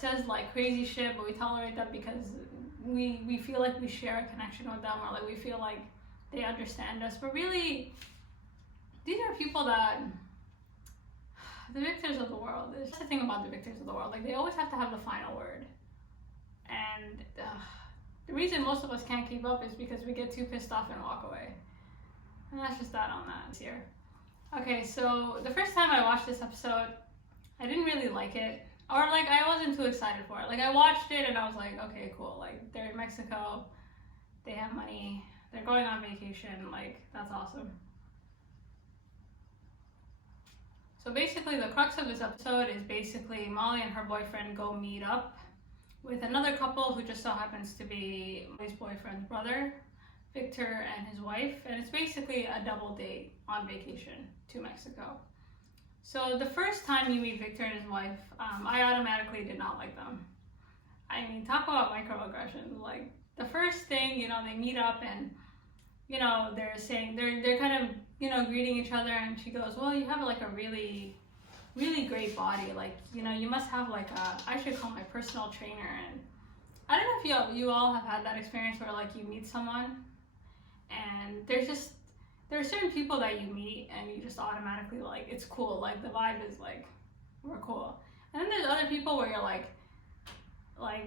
says like crazy shit, but we tolerate them because we feel like we share a connection with them, or like we feel like they understand us. But really, these are people that, the victors of the world. That's the thing about the victors of the world. Like, they always have to have the final word. And the reason most of us can't keep up is because we get too pissed off and walk away. And that's just that on that here. Okay, so the first time I watched this episode, I didn't really like it. Or like, I wasn't too excited for it. Like, I watched it and I was like, okay, cool. Like, they're in Mexico, they have money, they're going on vacation, like, that's awesome. So basically, the crux of this episode is basically Molly and her boyfriend go meet up with another couple who just so happens to be Molly's boyfriend's brother, Victor, and his wife. And it's basically a double date on vacation to Mexico. So the first time you meet Victor and his wife, I automatically did not like them. I mean, talk about microaggressions. Like, the first thing, you know, they meet up and, you know, they're saying, they're kind of, you know, greeting each other, and she goes, well, you have like a really, really great body. Like, you know, you must have like I should call my personal trainer. And I don't know if you all have had that experience where like you meet someone and there are certain people that you meet and you just automatically like, it's cool. Like, the vibe is like, we're cool. And then there's other people where you're like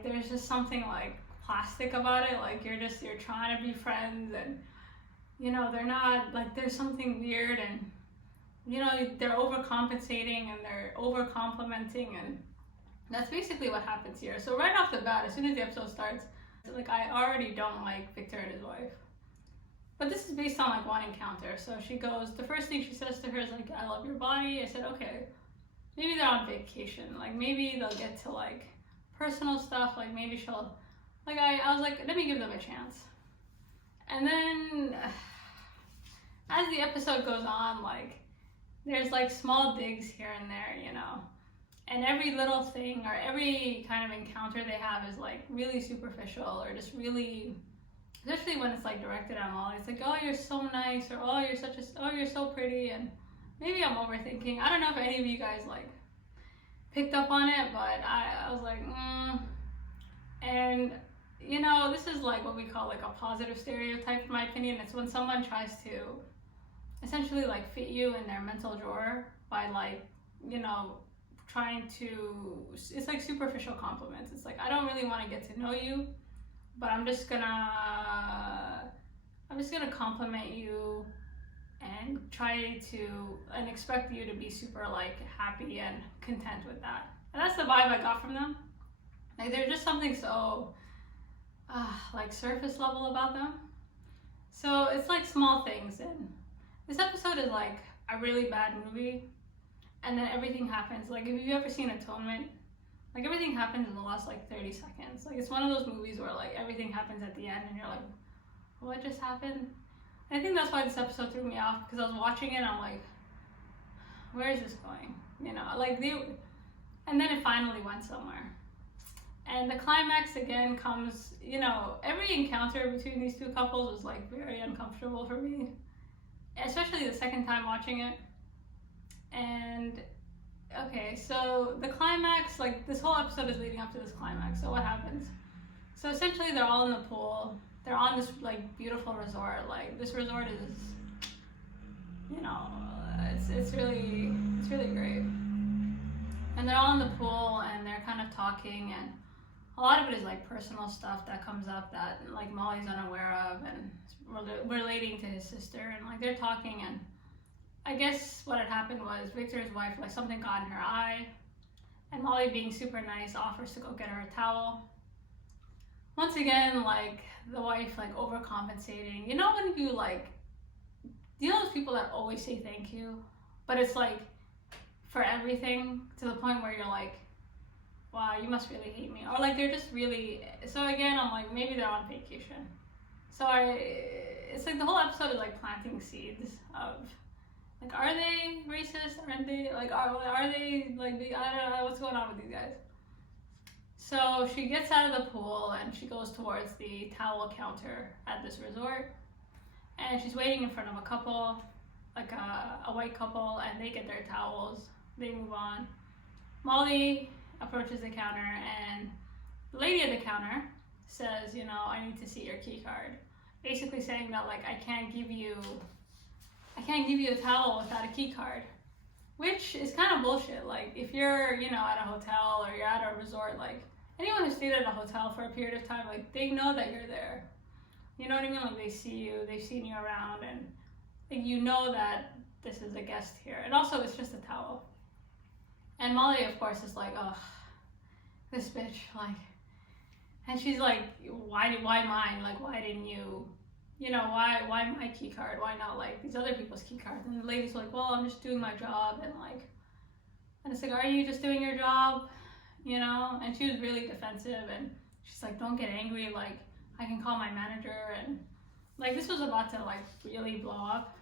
there's just something like plastic about it. Like, you're trying to be friends, and you know, they're not, like, there's something weird, and you know, they're overcompensating and they're over complimenting, and that's basically what happens here. So right off the bat, as soon as the episode starts, like, I already don't like Victor and his wife. But this is based on like one encounter. So she goes, the first thing she says to her is like, I love your body. I said, okay, maybe they're on vacation. Like, maybe they'll get to like personal stuff. Like, maybe she'll, like, I was like, let me give them a chance. And then as the episode goes on, like, there's like small digs here and there, you know, and every little thing or every kind of encounter they have is like really superficial, or just really, especially when it's like directed at Molly. It's like, oh, you're so nice, or oh, you're so pretty. And maybe I'm overthinking. I don't know if any of you guys like picked up on it, but I was like, And you know, this is like what we call like a positive stereotype, in my opinion. It's when someone tries to essentially like fit you in their mental drawer by like, you know, trying to, it's like superficial compliments. It's like, I don't really want to get to know you, but I'm just gonna compliment you and try to, and expect you to be super like happy and content with that. And that's the vibe I got from them. Like, there's just something so like surface level about them. So it's like small things, and this episode is like a really bad movie, and then everything happens. Like, if you've ever seen Atonement, like, everything happens in the last like 30 seconds. Like, it's one of those movies where like everything happens at the end and you're like, what just happened? And I think that's why this episode threw me off, because I was watching it and I'm like, where is this going? You know, like, and then it finally went somewhere. And the climax again comes, you know, every encounter between these two couples was like very uncomfortable for me, especially the second time watching it. And okay, so the climax, like, this whole episode is leading up to this climax. So what happens? So essentially they're all in the pool. They're on this like beautiful resort. Like, this resort is, you know, it's really great. And they're all in the pool and they're kind of talking, and a lot of it is like personal stuff that comes up that like Molly's unaware of, and relating to his sister, and like they're talking, and I guess what had happened was Victor's wife, like, something got in her eye, and Molly, being super nice, offers to go get her a towel. Once again, like, the wife like overcompensating. You know, when you like, you know those people that always say thank you, but it's like for everything, to the point where you're like, wow, you must really hate me. Or like, they're just really, so again, I'm like, maybe they're on vacation. So it's like the whole episode is like planting seeds of like, are they racist? Aren't they? Like, are they like, I don't know what's going on with these guys. So she gets out of the pool and she goes towards the towel counter at this resort, and she's waiting in front of a couple, like a white couple, and they get their towels. They move on. Molly approaches the counter, and the lady at the counter says, you know, I need to see your key card. Basically saying that, like, I can't give you a towel without a key card. Which is kind of bullshit. Like, if you're, you know, at a hotel or you're at a resort, like, anyone who stayed at a hotel for a period of time, like, they know that you're there. You know what I mean? Like, they see you, they've seen you around, and like, you know that this is a guest here. And also, it's just a towel. And Molly, of course, is like, oh, this bitch, like, and she's like, why mine? Like, why didn't you, you know, why my key card? Why not, like, these other people's key cards? And the lady's like, well, I'm just doing my job. And, like, and it's like, are you just doing your job? You know? And she was really defensive, and she's like, don't get angry. Like, I can call my manager. And, like, this was about to, like, really blow up.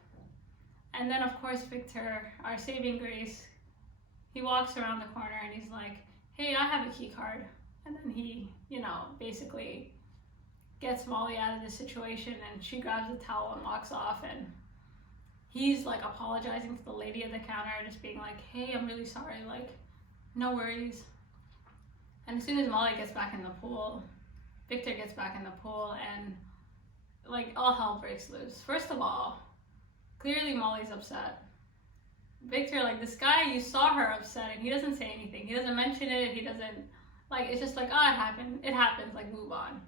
And then, of course, Victor, our saving grace, he walks around the corner and he's like, hey, I have a key card. And then he, you know, basically gets Molly out of the situation, and she grabs the towel and walks off, and he's like apologizing to the lady at the counter, just being like, hey, I'm really sorry, like, no worries. And as soon as Molly gets back in the pool, Victor gets back in the pool, and like, all hell breaks loose. First of all, clearly Molly's upset. Victor, like, this guy, you saw her upset, and he doesn't say anything. He doesn't mention it. He doesn't, like, it's just like, oh, it happens, like, move on.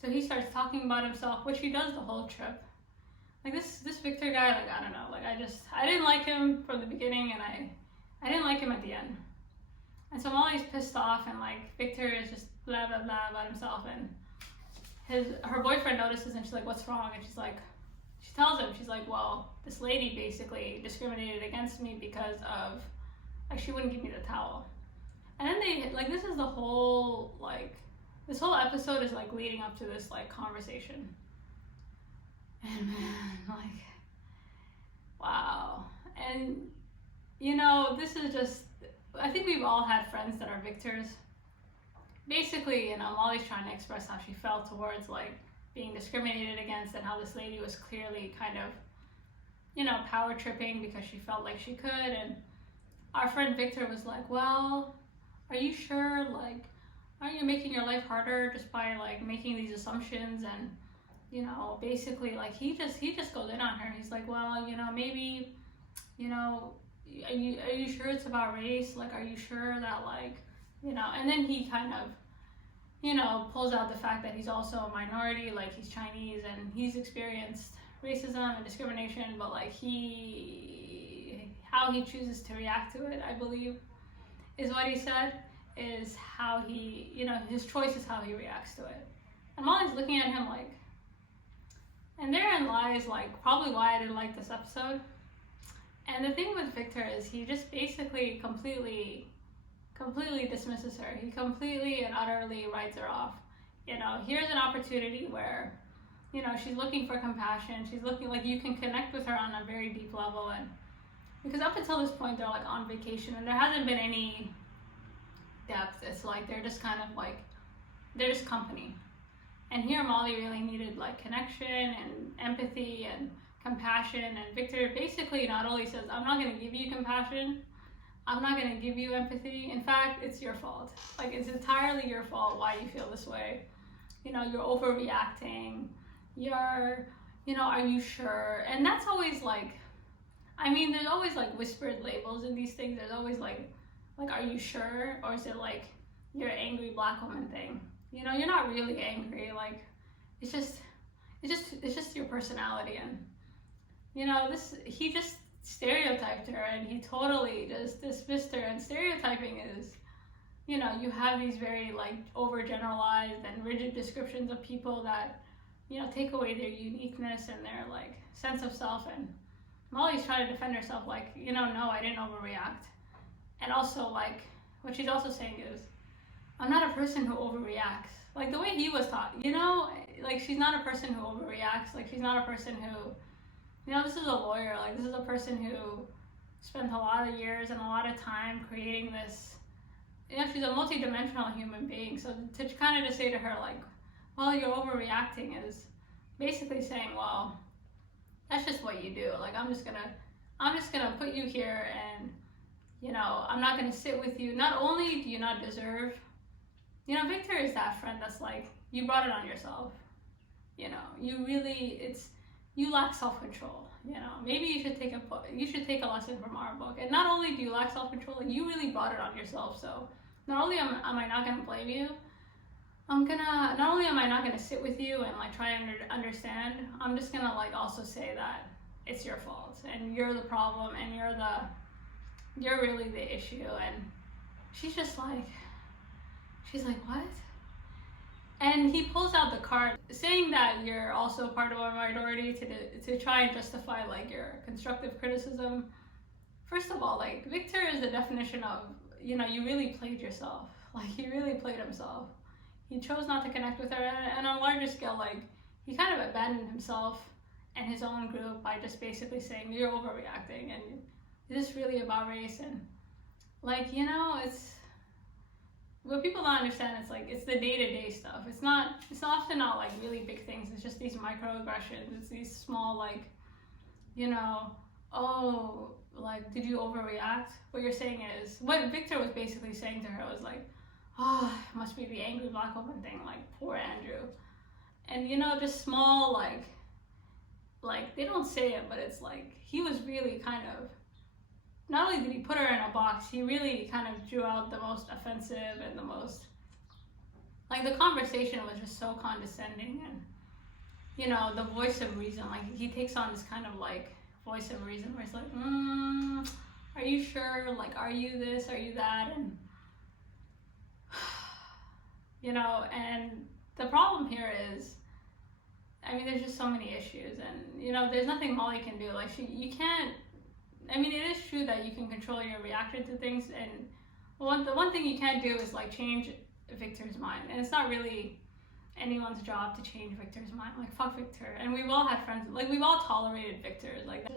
So he starts talking about himself, which he does the whole trip. Like, this Victor guy, like, I don't know, like, I didn't like him from the beginning, and I didn't like him at the end. And so Molly's pissed off, and, like, Victor is just blah, blah, blah about himself, and her boyfriend notices, and she's like, what's wrong? And she tells him, she's like, well, this lady basically discriminated against me because of, like, she wouldn't give me the towel. And then they, like, this is the whole, like, this whole episode is, like, leading up to this, like, conversation. And man, like, wow. And, you know, this is just, I think we've all had friends that are victors. Basically, you know, Molly's trying to express how she felt towards, like, being discriminated against, and how this lady was clearly kind of, you know, power tripping because she felt like she could. And our friend Victor was like, well, are you sure? Like, aren't you making your life harder just by, like, making these assumptions? And, you know, basically, like, he just goes in on her. He's like, well, you know, maybe, you know, are you sure it's about race? Like, are you sure that, like, you know? And then he kind of, you know, pulls out the fact that he's also a minority, like, he's Chinese, and he's experienced racism and discrimination, but, like, how he chooses to react to it, I believe, is what he said, is how he, you know, his choice is how he reacts to it. And Molly's looking at him like, and therein lies, like, probably why I didn't like this episode. And the thing with Victor is he just basically completely dismisses her. He completely and utterly writes her off. You know, here's an opportunity where, you know, she's looking for compassion. She's looking, like, you can connect with her on a very deep level. And because up until this point, they're, like, on vacation, and there hasn't been any depth. It's like they're just kind of like, they're just company. And here Molly really needed, like, connection and empathy and compassion. And Victor basically not only says, I'm not going to give you compassion, I'm not going to give you empathy. In fact, it's your fault. Like, it's entirely your fault why you feel this way. You know, you're overreacting. You're, you know, are you sure? And that's always, like, I mean, there's always, like, whispered labels in these things. There's always, like, are you sure? Or is it, like, your angry black woman thing? You know, you're not really angry. Like, it's just your personality. And, you know, he just stereotyped her, and he totally just dismissed her. And stereotyping is, you know, you have these very, like, overgeneralized and rigid descriptions of people that, you know, take away their uniqueness and their, like, sense of self. And Molly's trying to defend herself, like, you know, no, I didn't overreact. And also, like, what she's also saying is, I'm not a person who overreacts. Like, the way he was taught, you know, like, she's not a person who overreacts. Like, she's not a person who, you know, this is a lawyer. Like, this is a person who spent a lot of years and a lot of time creating this, you know, she's a multi-dimensional human being. So to kind of just say to her, like, well, you're overreacting is basically saying, well, that's just what you do. Like, I'm just gonna put you here and, you know, I'm not going to sit with you. Not only do you not deserve, you know, Victor is that friend that's like, you brought it on yourself. You know, you lack self-control. You know, maybe you should take a lesson from our book. And not only do you lack self-control, you really brought it on yourself. So not only am I not going to blame you, not only am I not going to sit with you and like try and understand, I'm just going to like also say that it's your fault and you're the problem and you're really the issue. And she's like, what? And he pulls out the card saying that you're also part of a minority to try and justify like your constructive criticism. First of all, like, Victor is the definition of, you know, you really played yourself. Like, he really played himself. He chose not to connect with her, and on a larger scale, like, he kind of abandoned himself and his own group by just basically saying, you're overreacting, and is this really about race? And, like, you know, it's, what people don't understand is, like, it's the day-to-day stuff. It's often not, like, really big things. It's just these microaggressions. It's these small, like, you know, oh, like, did you overreact? What you're saying is, what Victor was basically saying to her was like, oh, it must be the angry black woman thing, like, poor Andrew. And, you know, just small, like, they don't say it, but it's like, he was really kind of, not only did he put her in a box, he really kind of drew out the most offensive and the most, like, the conversation was just so condescending. And, you know, the voice of reason, like, he takes on this kind of, like, voice of reason where he's like, are you sure? Like, are you this? Are you that? And, you know, and the problem here is, I mean, there's just so many issues, and, you know, there's nothing Molly can do. Like, you can't, I mean, it is true that you can control your reaction to things, and the one thing you can't do is, like, change Victor's mind, and it's not really anyone's job to change Victor's mind. Like, fuck Victor. And we've all had friends, like, we've all tolerated Victor. Like,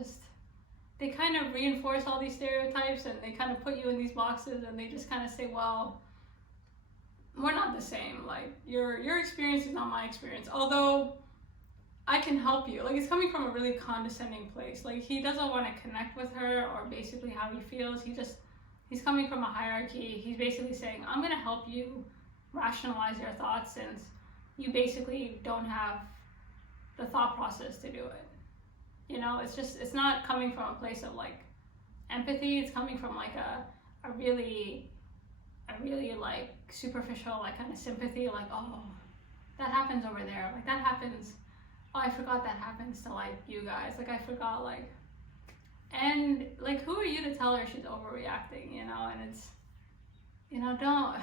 they kind of reinforce all these stereotypes, and they kind of put you in these boxes, and they just kind of say, well, we're not the same. Like, your experience is not my experience, although I can help you. Like, it's coming from a really condescending place. Like, he doesn't want to connect with her or basically how he feels. He's coming from a hierarchy. He's basically saying, I'm going to help you rationalize your thoughts since you basically don't have the thought process to do it. You know, it's not coming from a place of, like, empathy. It's coming from, like, a really like superficial, like, kind of sympathy, like, oh, that happens over there, like, that happens, oh, I forgot that happens to, like, you guys, like, I forgot, like, and, like, who are you to tell her she's overreacting, you know? And it's, you know, don't.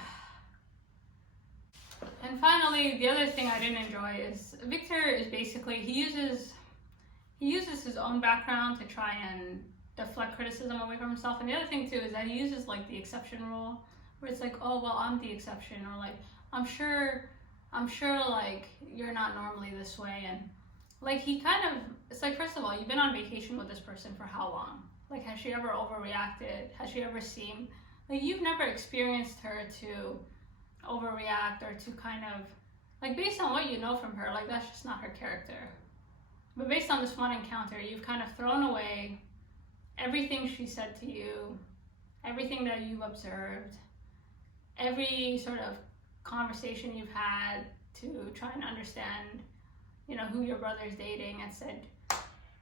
And finally, the other thing I didn't enjoy is Victor is basically, he uses his own background to try and deflect criticism away from himself. And the other thing too is that he uses, like, the exception rule, where it's like, oh, well, I'm the exception, or like, I'm sure like, you're not normally this way. And, like, he kind of, it's like, first of all, you've been on vacation with this person for how long? Like, has she ever overreacted? Has she ever seen, like, you've never experienced her to overreact or to kind of, like, based on what you know from her, like, that's just not her character. But based on this one encounter, you've kind of thrown away everything she said to you, everything that you've observed, every sort of conversation you've had to try and understand, you know, who your brother's dating, and said,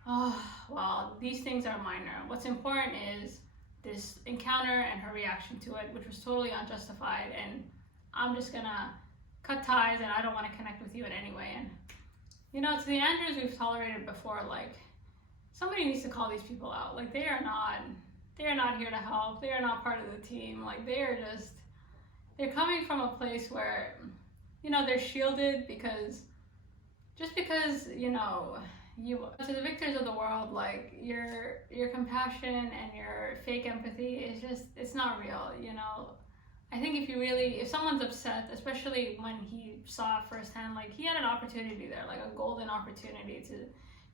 oh, well, these things are minor. What's important is this encounter and her reaction to it, which was totally unjustified, and I'm just gonna cut ties and I don't want to connect with you in any way. And, you know, to the Andrews we've tolerated before, like, somebody needs to call these people out. Like, they are not here to help. They are not part of the team. Like, they're coming from a place where, you know, they're shielded because, you know, to the Victors of the world, like, your compassion and your fake empathy is just, it's not real, you know. I think if someone's upset, especially when he saw it firsthand, like, he had an opportunity there, like a golden opportunity to,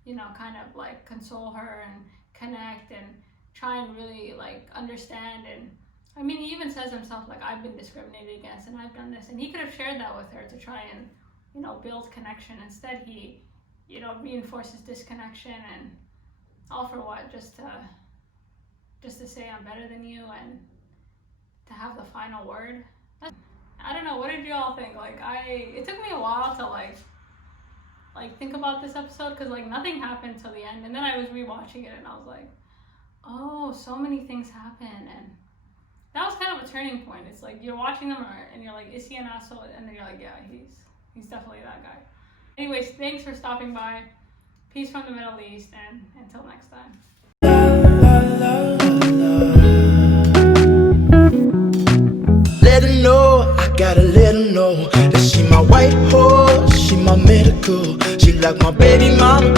you know, kind of, like, console her and connect and try and really, like, understand. And I mean, he even says himself, like, I've been discriminated against and I've done this, and he could have shared that with her to try and, you know, build connection. Instead, he, you know, reinforces disconnection, and all for what? Just to, just to say I'm better than you and to have the final word. I don't know, what did you all think? Like, it took me a while to like think about this episode, because like nothing happened till the end, and then I was rewatching it and I was like, oh, so many things happen, and that was kind of a turning point. It's like you're watching them and you're like, is he an asshole? And then you're like, yeah, he's definitely that guy. Anyways, thanks for stopping by. Peace from the Middle East, and until next time. Let her know, I gotta let her know that she my white horse, she my medical. She like my baby mama,